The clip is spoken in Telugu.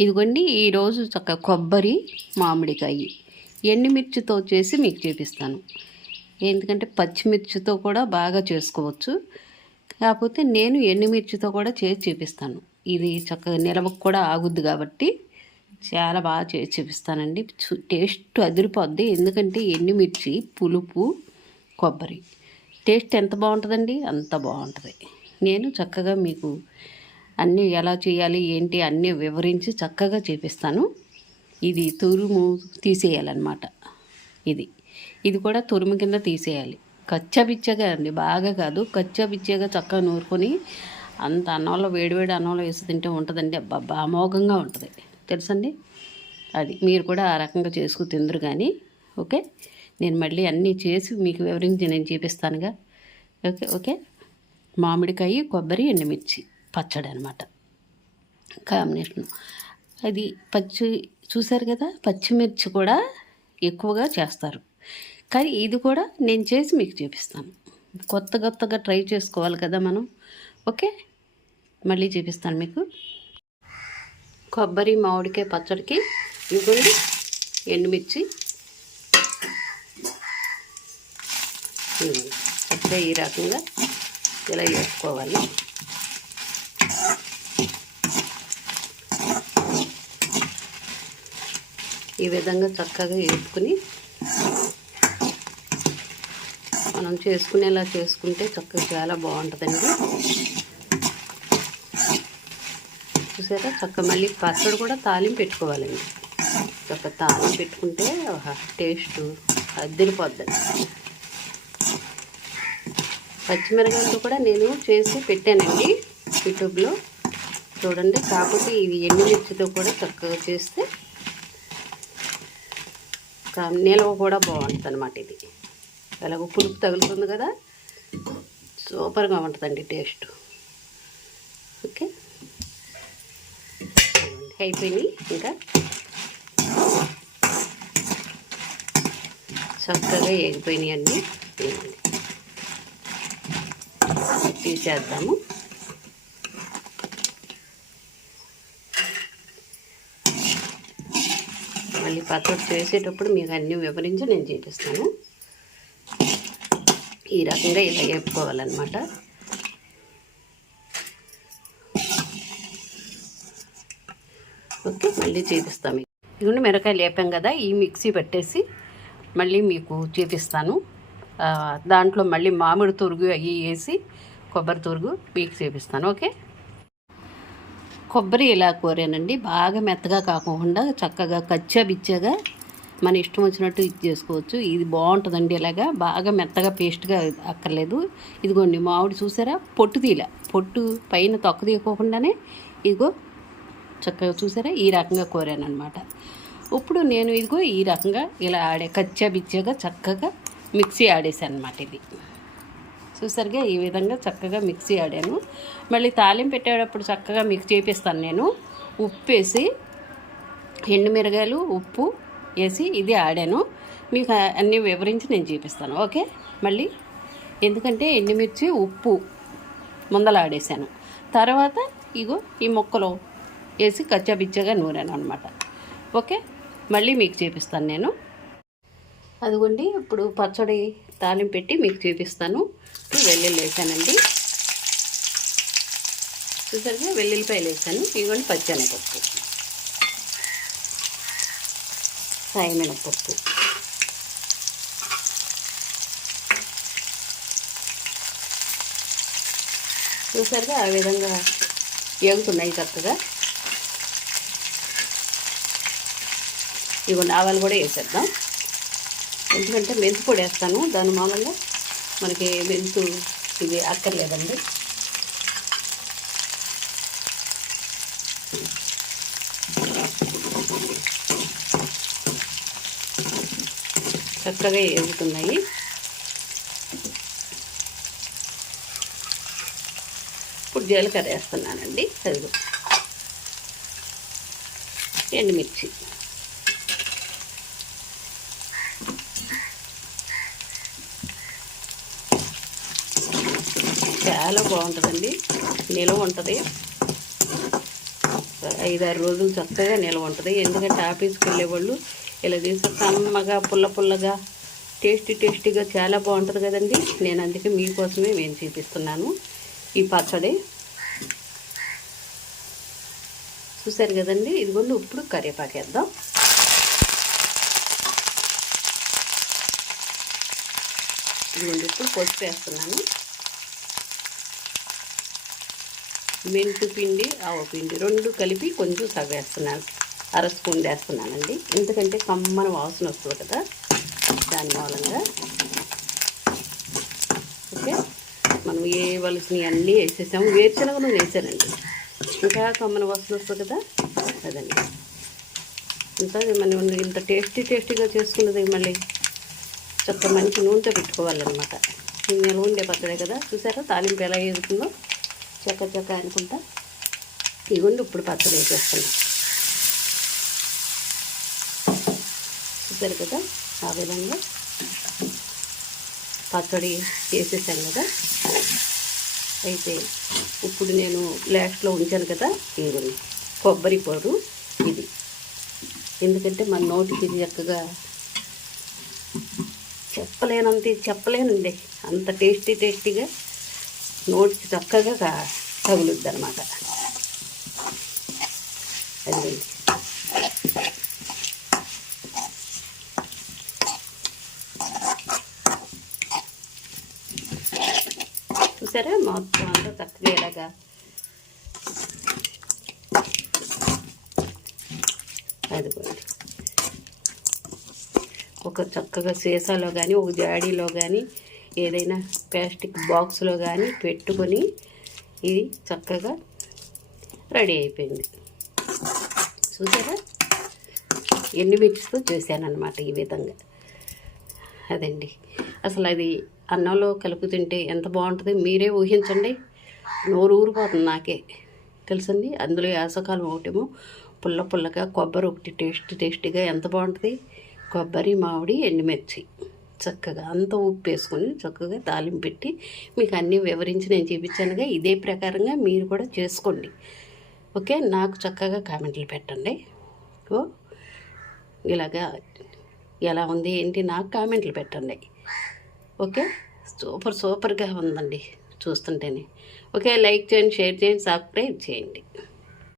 ఇదిగోండి ఈరోజు చక్క కొబ్బరి మామిడికాయ. ఎండుమిర్చితో చేసి మీకు చూపిస్తాను. ఎందుకంటే పచ్చిమిర్చితో కూడా బాగా చేసుకోవచ్చు. కాకపోతే నేను ఎండుమిర్చితో కూడా చేసి చూపిస్తాను. ఇది చక్కగా నిలవకు కూడా ఆగుద్ది కాబట్టి చాలా బాగా చేసి చూపిస్తానండి. టేస్ట్ అదిరిపోద్ది. ఎందుకంటే ఎండుమిర్చి పులుపు కొబ్బరి. టేస్ట్ ఎంత బాగుంటుందండి? అంత బాగుంటుంది. నేను చక్కగా మీకు అన్నీ ఎలా చేయాలి ఏంటి అన్నీ వివరించి చక్కగా చూపిస్తాను. ఇది తురుము తీసేయాలన్నమాట. ఇది. ఇది కూడా తురుము కింద తీసేయాలి. కచ్చబిచ్చగా అండి బాగా కాదు. కచ్చబిచ్చగా చక్కగా నూరుకొని అంత అన్నంలో వేడివేడి అన్నంలో వేసి తింటే ఉంటుందండి. అబ్బా అమోఘంగా ఉంటుంది. తెలుసండి? అది మీరు కూడా ఆ రకంగా చేసుకు తిందరు కానీ ఓకే? నేను మళ్ళీ అన్నీ చేసి మీకు వివరించి నేను చూపిస్తానుగా. Okay okay? మామిడికాయ కొబ్బరి ఎండుమిర్చి. పచ్చడి అనమాట కాంబినేషన్. అది పచ్చి చూసారు కదా? పచ్చిమిర్చి కూడా ఎక్కువగా చేస్తారు. కానీ ఇది కూడా నేను చేసి మీకు చూపిస్తాను. కొత్త కొత్తగా ట్రై చేసుకోవాలి కదా మనం. ఓకే? మళ్ళీ చూపిస్తాను మీకు. కొబ్బరి మామిడికాయ పచ్చడికి ఇవ్వండి. ఎండుమిర్చి. చక్కగా ఈ రకంగా ఇలా వేసుకోవాలి. ఈ విధంగా చక్కగా వేపుకుని మనం చేసుకునేలా చేసుకుంటే చక్కగా చాలా బాగుంటుందండి. చూసారా? చక్క మళ్ళీ పచ్చడి కూడా తాలింపు పెట్టుకోవాలండి. చక్క తాలింపు పెట్టుకుంటే టేస్ట్ అద్దరిపోద్దండి పచ్చిమిరకాయలు కూడా నేను చేసి పెట్టానండి యూట్యూబ్లో. చూడండి కాకపోతే ఇది ఎండుమిర్చితో కూడా చక్కగా చేస్తే నిలవ కూడా బాగుంటుంది అనమాట ఇది. ఎలాగో పులుపు తగులుతుంది కదా? సూపర్గా ఉంటుందండి టేస్ట్. ఓకే? అయిపోయినాయి ఇంకా? చక్కగా ఎగిపోయినాయి అన్నీ. ఇదిగోండి. తీసేద్దాము మళ్ళీ పచ్చడి చేసేటప్పుడు మీకు అన్నీ వివరించి నేను చూపిస్తాను. ఈ రకంగా ఇలా వేపుకోవాలన్నమాట. ఓకే మళ్ళీ చూపిస్తాను మీకు. ఇదిగోండి మిరకాయలు వేపాం కదా ఈ మిక్సీ పెట్టేసి మళ్ళీ మీకు చూపిస్తాను. దాంట్లో మళ్ళీ మామిడి తురుగు అవి వేసి కొబ్బరి తురుగు మీకు చూపిస్తాను ఓకే? కొబ్బరి ఇలా కోరానండి. బాగా మెత్తగా కాకుండా చక్కగా కచ్చా బిచ్చగా మన ఇష్టం వచ్చినట్టు ఇది చేసుకోవచ్చు. ఇది బాగుంటుందండి ఇలాగా. బాగా మెత్తగా పేస్ట్గా అక్కర్లేదు. ఇదిగోండి మామిడి చూసారా? పొట్టు తీల పొట్టు పైన తొక్క తీయకోకుండానే ఇదిగో చక్కగా చూసారా? ఈ రకంగా కోరానమాట ఇప్పుడు నేను ఇదిగో ఈ రకంగా ఇలా ఆడే కచ్చా బిచ్చగా చక్కగా మిక్సీ ఆడేసాను అనమాట ఇది. చూసారుగా ఈ విధంగా చక్కగా మిక్సీ ఆడాను. మళ్ళీ తాలింపు పెట్టేటప్పుడు చక్కగా మిక్స్ చేపిస్తాను నేను. ఉప్పు వేసి ఎండుమిరగాయలు ఉప్పు వేసి ఇది ఆడాను. మీకు అన్నీ వివరించి నేను చూపిస్తాను ఓకే? మళ్ళీ ఎందుకంటే ఎండుమిర్చి ఉప్పు ముందలాడేసాను తర్వాత ఇగో ఈ మొక్కలు వేసి కచ్చాబిచ్చగా నూరాను అనమాట ఓకే? మళ్ళీ మీకు చూపిస్తాను నేను. అదిగోండి ఇప్పుడు పచ్చడి తాలింపు పెట్టి మీకు చూపిస్తాను. వెల్లుల్లి వేసానండి. చూసారుగా వెల్లుల్లిపాయలు వేసాను. ఇదిగోండి పచ్చనపప్పు సాయమినపప్పు చూసారుగా ఆ విధంగా ఎగుతున్నాయి చక్కగా. ఇదిగోండి ఆవాలు కూడా వేసేద్దాం. ఎందుకంటే మెంతు పొడి వేస్తాను. దాని మూలంగా మనకి మెంతు ఇది అక్కర్లేదండి. చక్కగా ఎగుతున్నాయి ఇప్పుడు జీలకర్ర వేస్తున్నానండి. చదువు ఎండుమిర్చి. చాలా బాగుంటుందండి. నిలువ ఉంటుంది. ఒక ఐదారు రోజులు చక్కగా నిల్వ ఉంటుంది. ఎందుకంటే ఆఫీస్కి వెళ్ళేవాళ్ళు ఇలా తీసి కమ్మగా పుల్ల పుల్లగా టేస్టీ టేస్టీగా చాలా బాగుంటుంది కదండి. నేను అందుకే మీకోసమే నేను చూపిస్తున్నాను ఈ పచ్చడి. చూసారు కదండి? ఇదిగోండి ఇప్పుడు కరివేపాకు వేద్దాం. ఇదిగోండి ఇప్పుడు పసుపు వేస్తున్నాను. మెంతు పిండి ఆవ పిండి రెండు కలిపి కొంచెం సగేస్తున్నాను అర స్పూన్ వేస్తున్నానండి. ఎందుకంటే కమ్మన వాసన వస్తుంది కదా దాని మూలంగా. ఓకే? మనం వేయవలసినవి అన్నీ వేసేసాము. వేరుశనగ నూనె వేసానండి. ఇంకా కమ్మన వాసన వస్తుంది కదా అదండి. ఇంకా మనం ఇంత టేస్టీ టేస్టీగా చేసుకున్నది మళ్ళీ. చక్క మంచి నూనెతో పెట్టుకోవాలన్నమాట. ఈ నిల్వ ఉండే పచ్చడే కదా చూసారా? తాలింపు ఎలా ఎదుగుతుందో చక్క చక్క అనుకుంటా. ఇగోండి ఇప్పుడు పచ్చడి వేసేస్తున్నాం. చూసారు కదా ఆ విధంగా పచ్చడి వేసేసాను కదా. అయితే ఇప్పుడు నేను లాస్ట్లో ఉంచాను కదా ఇదిగోండి కొబ్బరి పొడు ఇది. ఎందుకంటే మన నోటికి ఇది చక్కగా చెప్పలేనంత చెప్పలేనండి అంత టేస్టీ టేస్టీగా నోటికి చక్కగా తగులుద్ది అనమాట అది. చూసారా? మొత్తం అంతా చక్కగా ఇలాగా. అదిగోండి. ఒక చక్కగా సీసాలో కానీ ఒక జాడీలో కానీ ఏదైనా ప్లాస్టిక్ బాక్స్లో కానీ పెట్టుకొని ఇది చక్కగా రెడీ అయిపోయింది. చూసారా? ఎన్ని మిక్స్తో చేశానమాట ఈ విధంగా. అదండి. అసలు అది అన్నంలో కలుపు తింటే ఎంత బాగుంటుంది మీరే ఊహించండి. నోరు ఊరిపోతుంది నాకే. తెలుసండి? అందులో యాసకాలం ఒకటేమో పుల్ల పుల్లగా కొబ్బరి ఒకటి టేస్ట్ టేస్టీగా ఎంత బాగుంటుంది? కొబ్బరి మామిడి ఎండుమిర్చి. చక్కగా అంత ఉప్పు వేసుకొని చక్కగా తాలింపు పెట్టి మీకు అన్నీ వివరించి నేను చూపించానుగా. ఇదే ప్రకారంగా మీరు కూడా చేసుకోండి. ఓకే? నాకు చక్కగా కామెంట్లు పెట్టండి. ఓ? ఇలాగా ఎలా ఉంది ఏంటి నాకు కామెంట్లు పెట్టండి. ఓకే? సూపర్ సూపర్గా ఉందండి చూస్తుంటేనే. ఓకే? లైక్ చేయండి షేర్ చేయండి సబ్స్క్రైబ్ చేయండి.